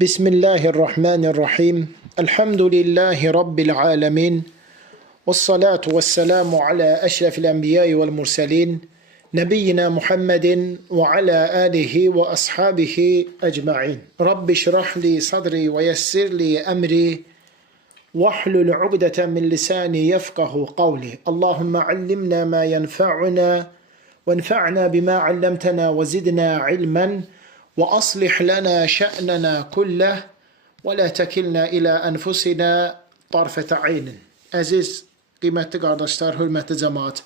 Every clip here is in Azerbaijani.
Bismillahirrahmanirrahim. Elhamdülillahi Rabbil alemin. Vessalatu vesselamu ala eşrefil enbiyayı vel murselin. Nebiyyina Muhammedin ve ala alihi ve ashabihi ecma'in. Rabbi şrahli sadri ve yessirli emri. Vahlul ugdeten min lisani yefkahu kavli. Allahümme allimna ma yenfa'una. Venfa'na bima allamtana ve zidna ilmen. وأصلح لنا شأننا كله ولا تكلنا إلى أنفسنا طرفة عين. Əziz, qiymətli qardaşlar, hörmətli cəmaat,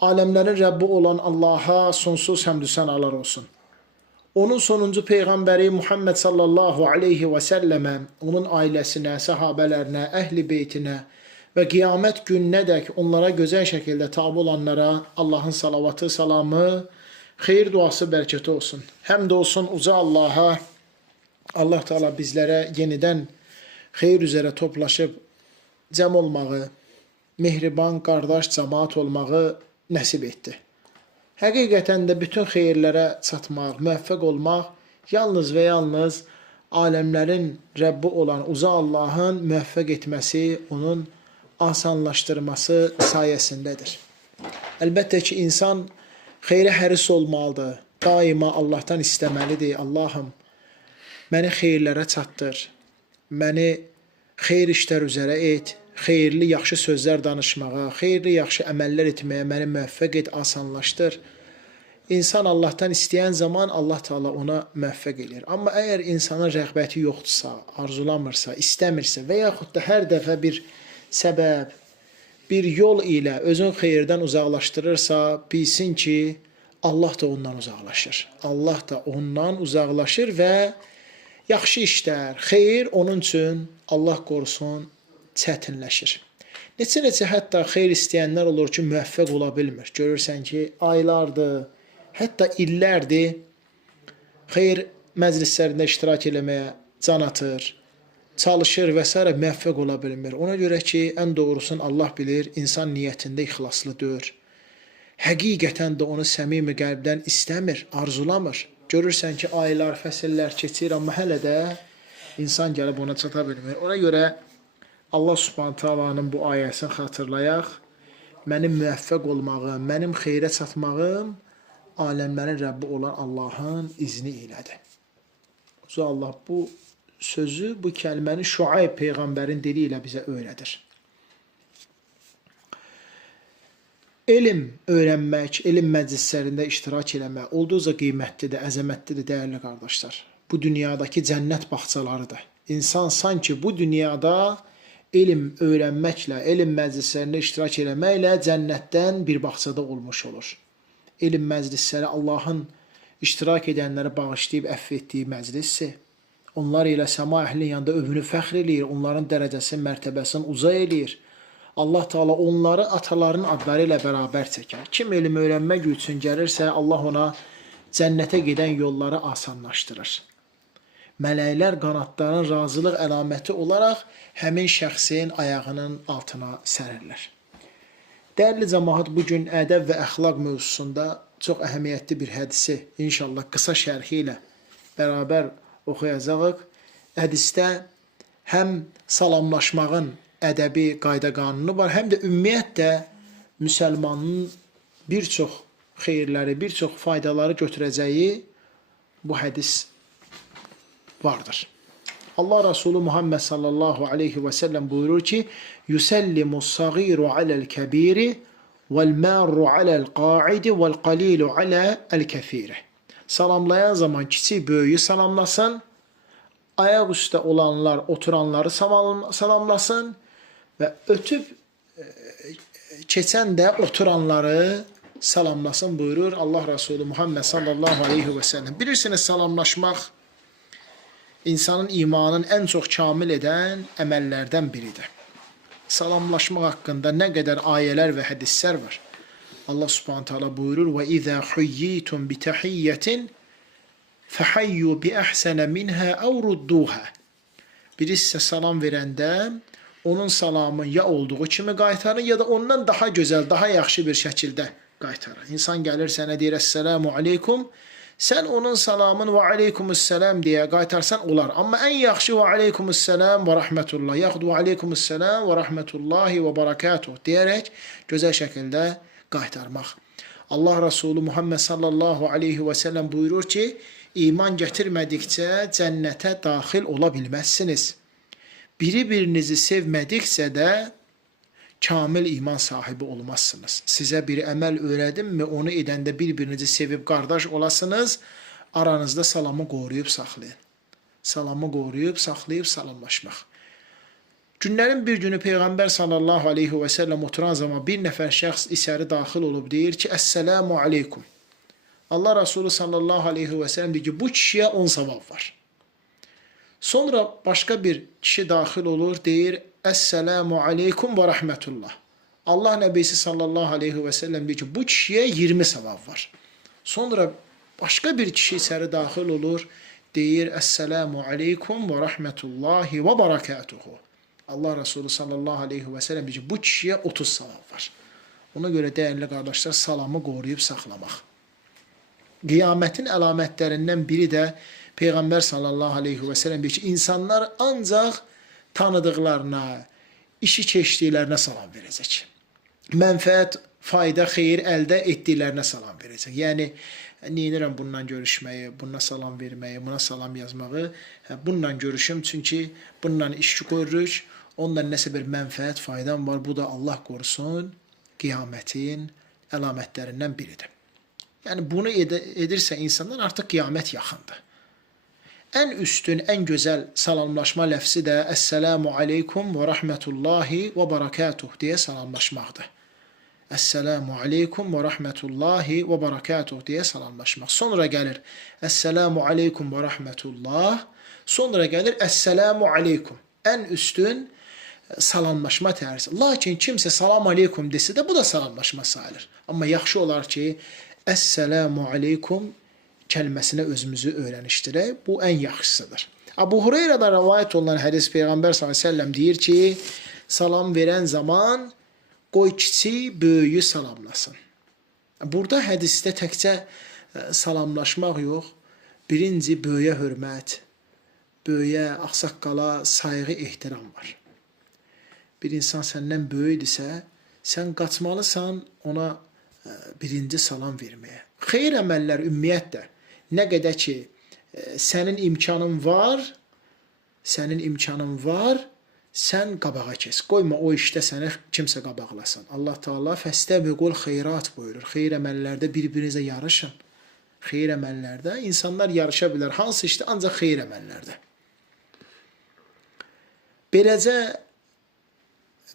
aləmlərin Rəbbi olan Allaha sonsuz həmdü sənalar olsun. Onun sonuncu Peyğəmbəri Muhammed sallallahu aleyhi və səlləmə, onun ailəsinə, səhabələrinə, əhli beytinə və qiyamət gününədək onlara gözəl şəkildə tabi olanlara Allahın salavatı, salamı, xeyir duası, bərəkəti olsun. Həmd olsun uca Allaha. Allah Teala bizlərə yenidən xeyir üzərə toplaşıb cəm olmağı, mehriban qardaş cəmaat olmağı nəsib etdi. Həqiqətən də bütün xeyirlərə çatmaq, müvəffəq olmaq yalnız və yalnız aləmlərin Rəbbi olan uca Allahın müvəffəq etməsi, onun asanlaşdırması sayəsindədir. Əlbəttə ki, insan xeyrə həris olmalıdır. Daima Allahdan istəməlidir. Allahım, məni xeyirlərə çatdır. Məni xeyir işlər üzərə et. Xeyirli, yaxşı sözlər danışmağa, xeyirli, yaxşı əməllər etməyə məni müvəffəq et, asanlaşdır. İnsan Allahdan istəyən zaman Allah Teala ona müvəffəq edir. Amma əgər insanın rəğbəti yoxdursa, arzulamırsa, istəmirsə və yaxud da hər dəfə bir səbəb, bir yol ilə özün xeyirdən uzaqlaşdırırsa, bilsin ki, Allah da ondan uzaqlaşır. Allah da ondan uzaqlaşır və yaxşı işlər, xeyir onun üçün, Allah qorusun, çətinləşir. Neçə hətta xeyir istəyənlər olur ki, müvəffəq ola bilmir. Görürsən ki, aylardır, hətta illərdir, xeyir məclislərində iştirak eləməyə can atır, çalışır və s. müvəffəq ola bilmir. Ona görə ki, ən doğrusunu Allah bilir, insan niyyətində ixlaslı deyil. Həqiqətən də onu səmimi qəlbdən istəmir, arzulamır. Görürsən ki, aylar, fəsillər keçir, amma hələ də insan gəlib ona çata bilmir. Ona görə Allah Subhanahu Taala'nın bu ayəsini xatırlayaq. Mənim müvəffəq olmağım, mənim xeyrə çatmağım aləmlərin Rəbbi olan Allahın izni ilədir. Allah bu sözü, bu kəlməni Şuayb Peyğəmbərin dili ilə bizə öyrədir. Elm öyrənmək, elm məclislərində iştirak eləmək olduqca qiymətlidir, əzəmətlidir, dəyərli qardaşlar. Bu dünyadakı cənnət bağçalarıdır. İnsan sanki bu dünyada elm öyrənməklə, elm məclislərində iştirak eləməklə cənnətdən bir bağçada olmuş olur. Elm məclisləri Allahın iştirak edənləri bağışlayıb əfv etdiyi məclisdir. Onlar ilə səma əhlinin yanında övünü fəxr eləyir, onların dərəcəsini, mərtəbəsini uca eləyir. Allah Teala onları ataların adları ilə bərabər çəkər. Kim elm öyrənmək üçün gəlirsə, Allah ona cənnətə gedən yolları asanlaşdırır. Mələklər qanadlarının razılıq əlaməti olaraq həmin şəxsin ayağının altına sərirlər. Dəyərli cəmaat, bugün ədəb və əxlaq mövzusunda çox əhəmiyyətli bir hədisi inşallah qısa şərhi ilə bərabər oxuyacağıq. Hədisdə həm salamlaşmağın ədəbi qayda qanunu var, həm də ümumiyyətlə müsəlmanın bir çox xeyirləri, bir çox faydaları götürəcəyi bu hədis vardır. Allah Resulü Muhammed sallallahu aleyhi və səlləm buyurur ki, Yüsəllimus sagiru aləl-kəbiri vəl-mərru aləl-qaidi vəl-qalilu aləl-kəfiri. Salamlayan zaman kiçik böyüyü salamlasın, ayaq üstə olanlar, oturanları salamlasın və ötüb keçən də oturanları salamlasın buyurur Allah Resulü Muhammed sallallahu aleyhi və səlləm. Bilirsiniz, salamlaşmaq insanın imanın ən çox kamil edən əməllərdən biridir. Salamlaşmaq haqqında nə qədər ayələr və hədislər var. Allah Subhanahu Teala buyurur və izə huyyitum bi tahiyyatin fahayyu bi ahsana minha aw rudduha. Birisi salam verəndə onun salamı ya olduğu kimi qaytarın ya da ondan daha gözəl, daha yaxşı bir şəkildə qaytarın. İnsan gəlir sənə deyir: "Əssalamu aleykum." sən onun salamını və aleykumussalam deyə qaytarsan olar. Amma ən yaxşı və aleykumussalam və rəhmətullah, yaxud və aleykumussalam və rəhmətullahi və barakatuh deyərək gözəl şəkildə qaytarmaq. Allah Resulü Muhammed sallallahu aleyhi və səlləm buyurur ki, iman gətirmədikcə cənnətə daxil ola bilməzsiniz. Biri-birinizi sevmədikcə də kamil iman sahibi olmazsınız. Sizə bir əməl öyrədimmi, onu edəndə bir-birinizi sevib qardaş olasınız, aranızda salamı qoruyub saxlayın. Salamı qoruyub saxlayıb salamlaşmaq. Günlərin bir günü Peyğəmbər sallallahu aleyhi və səlləm oturan zaman bir nəfər şəxs içəri daxil olub deyir ki, Əssəlamu aleykum. Allah Resulü sallallahu aleyhi və səlləm deyir ki, bu kişiyə 10 savab var. Sonra başqa bir kişi daxil olur, deyir, Əssəlamu aleykum və rəhmətullah. Allah Nəbisi sallallahu aleyhi və səlləm deyir ki, bu kişiyə 20 savab var. Sonra başqa bir kişi içəri daxil olur, deyir, Əssəlamu aleykum və rəhmətullahi və barakatuhu. Allah Resulü sallallahu aleyhi və səlləm deyir ki, bu kişiyə 30 savab var. Ona görə dəyərli qardaşlar, salamı qoruyub saxlamaq. Qiyamətin əlamətlərindən biri də Peyğəmbər sallallahu aleyhi və səlləm deyir ki, insanlar ancaq tanıdıqlarına, işi keçdiklərinə salam verəcək. Mənfəət, fayda, xeyir əldə etdiklərinə salam verəcək. Yəni, neyinirəm bundan görüşməyi, buna salam verməyi, buna salam yazmağı, bundan görüşüm, çünki bundan iş görürük, ondan nəsə bir mənfəət, faydam var, bu da Allah qorusun, qiyamətin əlamətlərindən biridir. Yəni, bunu edirsə insanlar artıq qiyamət yaxındır. Ən üstün, ən gözəl salamlaşma ləfsi də Əssəlamu aleykum və rəhmətullahi və barakatuh deyə salamlaşmaqdır. Əssəlamu aleykum və rəhmətullahi və barakatuh deyə salamlaşmaq. Sonra gəlir Əssəlamu aleykum və rəhmətullah. Sonra gəlir Əssəlamu aleykum. Ən üstün salamlaşma tərzi. Lakin kimsə salam aleykum desə də bu da salamlaşma sayılır. Amma yaxşı olar ki, Əssəlamu aleykum kəlməsinə özümüzü öyrənişdirək. Bu ən yaxşısıdır. Abu Hureyradan rəvayət olunan hədis Peyğəmbər s.ə.v deyir ki, salam verən zaman qoy kiçik, böyüyü salamlasın. Burada hədisdə təkcə salamlaşmaq yox, birinci böyüyə hörmət, böyüyə, ağsaqqala sayğı, ehtiram var. Bir insan səndən böyüdürsə, sən qaçmalısan ona birinci salam verməyə. Xeyr əməllər ümumiyyətlə, nə qədər ki, sənin imkanın var, sən qabağa kes. Qoyma o işdə səni kimsə qabaqlasın. Allah Teala fəstəbiqul xeyrat buyurur. Xeyr əməllərdə bir-birinizə yarışın. Xeyr əməllərdə insanlar yarışa bilər. Hansı işdə? Ancaq xeyr əməllərdə. Beləcə,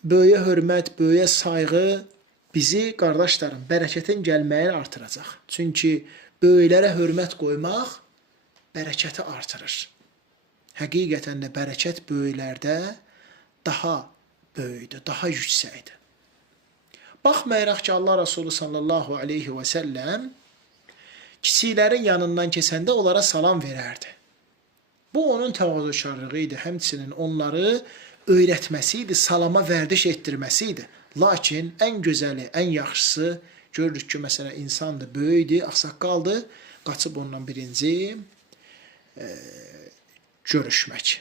böyüyə hörmət, böyüyə sayğı bizi, qardaşlarım, bərəkətin gəlməyini artıracaq. Çünki böyüklərə hörmət qoymaq bərəkəti artırır. Həqiqətən də bərəkət böyüklərdə daha böyükdür, daha yüksəkdir. Baxmayaraq ki, Allah Resulü sallallahu aleyhi və səlləm kiçiklərin yanından keçəndə onlara salam verərdi. Bu, onun təvazökarlığı idi, həmçinin onları öyrətməsi idi, salama vərdiş etdirməsi idi. Lakin ən gözəli, ən yaxşısı, görürük ki, məsələn, insandır, böyükdür, ağsaqqaldır, qaçıb ondan birinci görüşmək.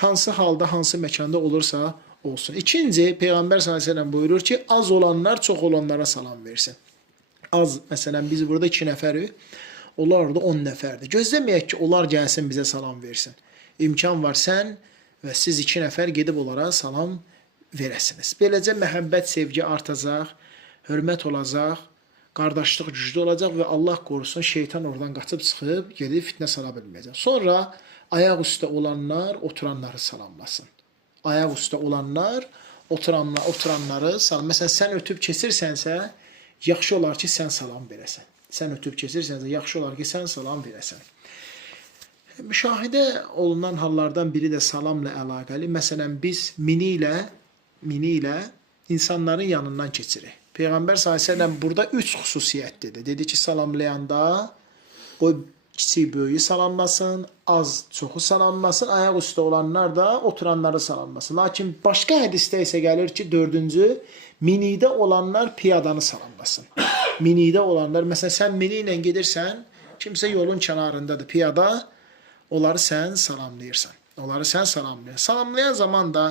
Hansı halda, hansı məkanda olursa olsun. İkinci, Peyğəmbər s.ə.v buyurur ki, az olanlar çox olanlara salam versin. Az, məsələn, biz burada 2 nəfərik, onlar orada 10 nəfərdir. Gözləməyək ki, onlar gəlsin, bizə salam versin. İmkan var, sən və siz 2 nəfər gedib onlara salam verəsiniz. Beləcə məhəbbət, sevgi artacaq, hörmət olacaq, qardaşlıq güclü olacaq və Allah qorusun, şeytan oradan qaçıb çıxıb, gedib fitnə sala bilməyəcək. Sonra ayaq üstə olanlar oturanları salamlasın. Ayaq üstə olanlar oturanları salam. Məsələn, sən ötüb keçirsənsə, yaxşı olar ki, sən salam verəsən. Sən ötüb keçirsənsə, yaxşı olar ki, sən salam verəsən. Müşahidə olunan hallardan biri də salamla əlaqəli. Məsələn, biz mini ilə insanların yanından keçirik. Peyğəmbər s.ə.v burada 3 xüsusiyyət dedi. Dedi ki, salamlayanda qoy kiçik böyüyü salamlasın, az çoxu salamlasın, ayaq üstə olanlar da oturanları salamlasın. Lakin başqa hədisdə isə gəlir ki, 4-cü, minidə olanlar piyadanı salamlasın. Minidə olanlar, məsələn, sən mini ilə gedirsən, kimsə yolun kənarındadır, piyada, onları sən salamlayırsan. Onları sən salamlayırsan. Salamlayan zaman da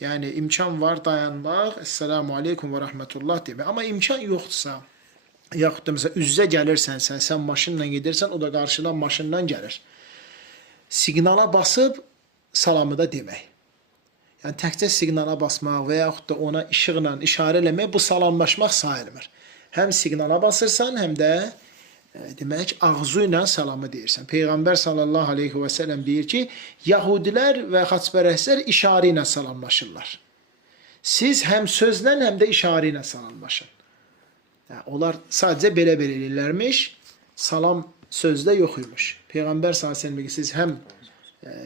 yəni imkan var dayanmaq, Esselamu aleykum və rəhmətullah demək. Amma imkan yoxdursa, yaxud da məsələn üz-üzə gəlirsənsə, sən maşınla gedirsən, o da qarşıdan maşından gəlir. Siqnala basıb salamı da demək. Yəni təkcə siqnala basmaq və yaxud da ona işıqla işarə eləmək bu salamlaşmaq sayılmır. Həm siqnala basırsan, həm də demək ağzı ilə salamı deyirsən. Peyğəmbər sallallahu aleyhi və səlləm deyir ki, Yahudilər və xaçpərəstlər işarə ilə salamlaşırlar. Siz həm sözlə, həm də işarə ilə salamlaşın. Onlar sadəcə belə-belə eləyirlərmiş, salam sözdə yox imiş. Peyğəmbər sallallahu aleyhi və səlləm siz həm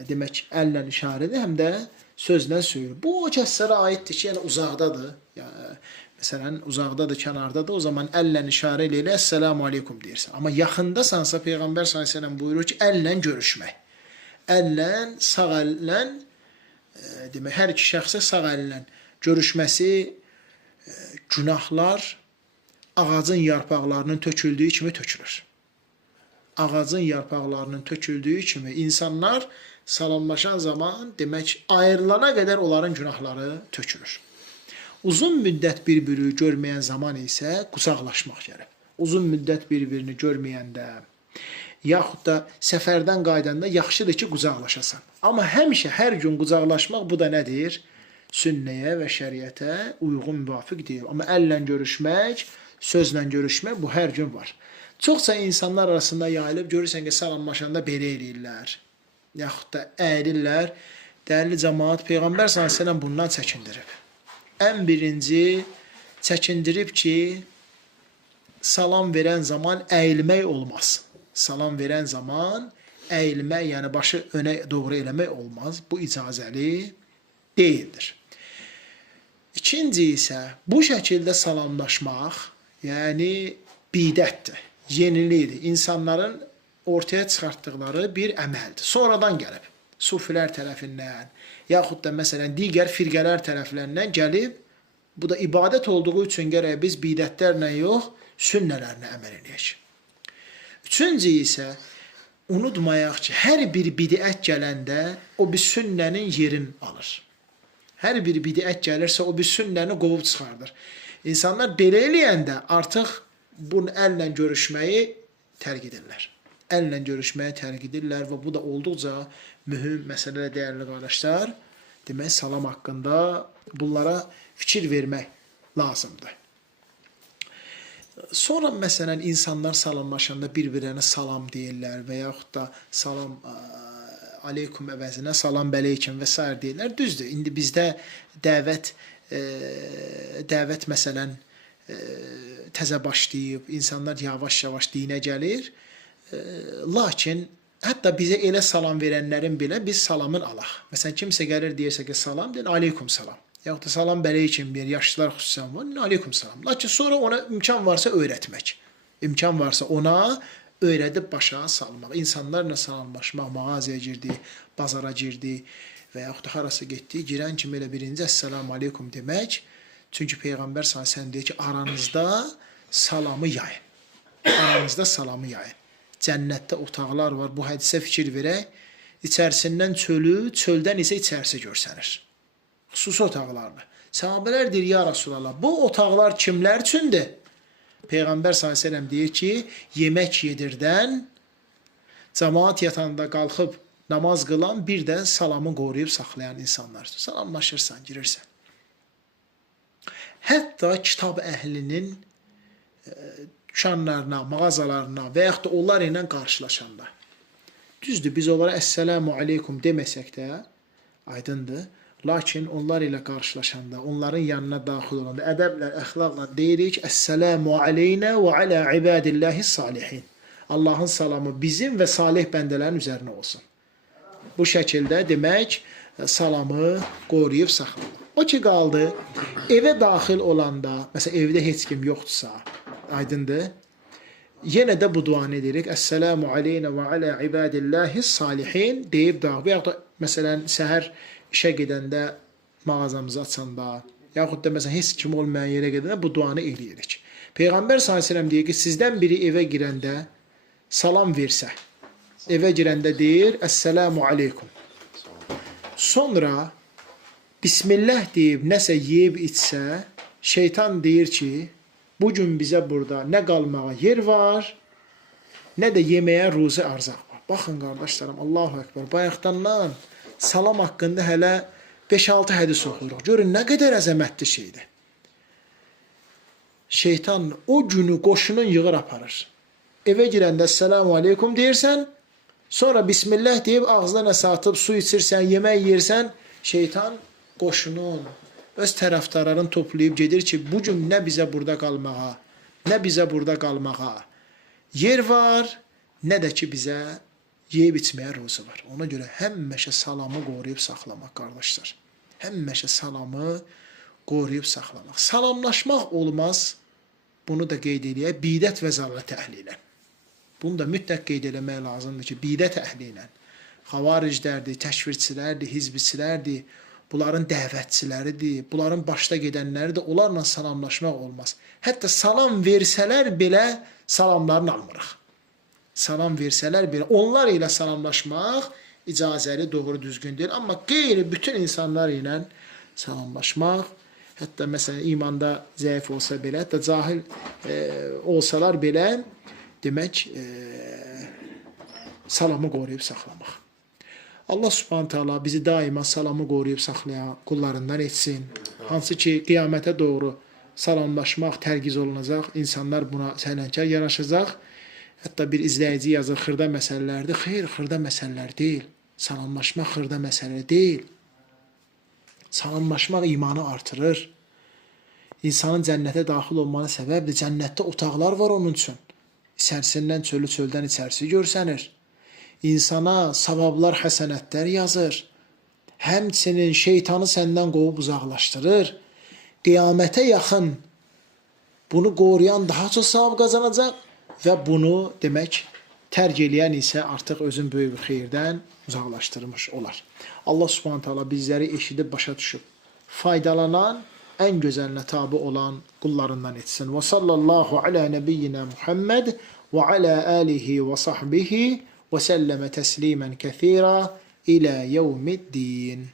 demək əllə işarədir, həm də sözlə söyür. Bu o kəslərə aiddir ki, yəni uzaqdadır. Yəni məsələn, uzaqdadır, kənardadır, o zaman əllə işarə ilə Esselamu aleykum deyirsən. Amma yaxındasansa, Peyğəmbər s.ə.v buyurur ki, əllə görüşmək. Əllə, sağ əllə, demək, hər iki şəxsə sağ əllə görüşməsi günahlar ağacın yarpaqlarının töküldüyü kimi tökülür. Ağacın yarpaqlarının töküldüyü kimi insanlar salamlaşan zaman, demək, ayrılana qədər onların günahları tökülür. Uzun müddət bir-biri görməyən zaman isə qucaqlaşmaq gərək. Uzun müddət bir-birini görməyəndə, yaxud da səfərdən qaydanda yaxşıdır ki, qucaqlaşasan. Amma həmişə, hər gün qucaqlaşmaq bu da nədir? Sünnəyə və şəriətə uyğun müvafiq deyil. Amma əllə görüşmək, sözlə görüşmək bu hər gün var. Çoxsa insanlar arasında yayılıb, görürsən ki, salamlaşanda belə eləyirlər, yaxud da əyilirlər. Dəyərli cəmaat, Peyğəmbər s.ə.v bundan çəkindirib. Ən birinci çəkindirib ki, salam verən zaman əyilmək olmaz. Salam verən zaman əyilmək, yəni başı önə doğru eləmək olmaz. Bu icazəli deyildir. İkinci isə bu şəkildə salamlaşmaq, yəni bidətdir, yenilikdir. İnsanların ortaya çıxartdıqları bir əməldir. Sonradan gəlib. Sufilər tərəfindən, yaxud da məsələn digər firqələr tərəflərindən gəlib, bu da ibadət olduğu üçün gərək biz bidətlərlə yox, sünnələrinə əməl edək. Üçüncü isə unutmayaq ki, hər bir bidət gələndə o bir sünnənin yerini alır. Hər bir bidət gəlirsə o bir sünnəni qovub çıxardır. İnsanlar belə eləyəndə artıq bunu əllə görüşməyi tərk edirlər. Əllə görüşməyə tərk edirlər və bu da olduqca mühüm məsələ, dəyərli qardaşlar. Demək, salam haqqında bunlara fikir vermək lazımdır. Sonra məsələn, insanlar salamlaşanda bir-birinə salam deyirlər və yaxud da salam aleykum əvəzinə salam bəleykum və s. deyirlər. Düzdür, indi bizdə dəvət məsələn təzə başlayıb, insanlar yavaş-yavaş dinə gəlir. Lakin hətta bizə elə salam verənlərin belə biz salamın alaq. Məsələn, kimsə gəlir deyirsə ki, salam, deyir, aleykum salam. Yaxud da salam bəleykum deyir, yaşlılar xüsusən var, aleykum salam. Lakin sonra ona imkan varsa öyrətmək. İmkan varsa ona öyrədib başa salmaq. İnsanlarla salamlaşmaq, mağazaya girdi, bazara girdi və yaxud da harası getdi, girən kimi elə birinci Esselamu aleykum demək. Çünki Peyğəmbər s.ə.v deyir ki, aranızda salamı yayın. Aranızda salamı yayın. Cənnətdə otaqlar var, bu hədisə fikir verək. İçərisindən çölü, çöldən isə içərisi görsənir. Xüsusi otaqlardır. Səhabələr deyir, ya Rasulallah, bu otaqlar kimlər üçündür? Peyğəmbər s.ə.v deyir ki, yemək yedirdən, cəmaat yatanda qalxıb namaz qılan, bir də salamı qoruyub saxlayan insanlar. Salamlaşırsan, girirsən. Hətta kitab əhlinin dükkanlarına, mağazalarına və yaxud da onlar ilə qarşılaşanda. Düzdür, biz onlara Esselamu aleykum deməsək də, aydındır. Lakin onlar ilə qarşılaşanda, onların yanına daxil olanda, ədəblə, əxlaqla deyirik, Esselamu aleynə və alə ibadillahi salihin. Allahın salamı bizim və salih bəndələrin üzərinə olsun. Bu şəkildə demək, salamı qoruyub saxlamaq. O ki qaldı, evə daxil olanda, məsələn, evdə heç kim yoxdursa, aydındır. Yenə də bu duanı edirik. Esselamu aleynə və alə ibadillahi salihin deyib daxil. Yaxud da, məsələn, səhər işə gedəndə, mağazamızı açanda, yaxud da, məsələn, heç kim olmayan yerə gedəndə bu duanı eləyirik. Peyğəmbər s.ə.v deyir ki, sizdən biri evə girəndə salam versə, evə girəndə deyir, Əssəlamu aleykum. Sonra Bismillah deyib nəsə yeyib içsə, şeytan deyir ki, bugün bizə burada nə qalmağa yer var, nə də yeməyə ruzi arzaq var. Baxın qardaşlarım, Allahu Ekber, bayaqdandan salam haqqında hələ 5-6 hədis oxuyuruq. Görün, nə qədər əzəmətli şeydir. Şeytan o günü qoşunun yığır aparır. Evə girəndə Əssəlamu aleykum deyirsən, sonra Bismillah deyib ağzına nəsə atıb, su içirsən, yemək yersən, şeytan qoşunun, öz tərəfdarlarını toplayıb gedir ki, bugün nə bizə burada qalmağa, nə bizə burada qalmağa yer var, nə də ki bizə yeyib içməyə ruzu var. Ona görə həmişə salamı qoruyub saxlamaq, qardaşlar. Həmişə salamı qoruyub saxlamaq. Salamlaşmaq olmaz, bunu da qeyd eləyək, bidət və zəlalət əhli ilə. Bunu da mütləq qeyd eləmək lazımdır ki, bidət əhli ilə, xavariclərdir, təkfirçilərdir, hizbiçilərdir, bunların dəvətçiləridir, bunların başda gedənləridir, onlarla salamlaşmaq olmaz. Hətta salam versələr belə salamlarını almırıq. Salam versələr belə, onlar ilə salamlaşmaq icazəli, doğru, düzgün deyil. Amma qeyri bütün insanlar ilə salamlaşmaq, hətta məsələn imanda zəif olsa belə, hətta cahil olsalar belə, demək, salamı qoruyub saxlamaq. Allah subhanahu teala bizi daima salamı qoruyub saxlayan qullarından etsin. Hansı ki, qiyamətə doğru salamlaşmaq tərgiz olunacaq, insanlar buna sələnkar yaraşacaq. Hətta bir izləyici yazır, xırda məsələlərdir. Xeyr, xırda məsələlər deyil. Salamlaşmaq xırda məsələ deyil. Salamlaşmaq imanı artırır. İnsanın cənnətə daxil olmanın səbəbidir. Cənnətdə otaqlar var onun üçün. İçərisindən çölü, çöldən içərisi görsənir. İnsana savablar, həsənətlər yazır. Həmçinin şeytanı səndən qovub uzaqlaşdırır. Qiyamətə yaxın bunu qoruyan daha çox savab qazanacaq və bunu demək tərk eləyən isə artıq özün böyük bir xeyirdən uzaqlaşdırmış olar. Allah subhanahu teala bizləri eşidib başa düşüb faydalanan, ən gözəlinə tabi olan qullarından etsin. Və sallallahu ala nəbiyyina Muhammed və ala alihi və sahbihi və səlləmə təslimən kəthira ilə yevmiddin.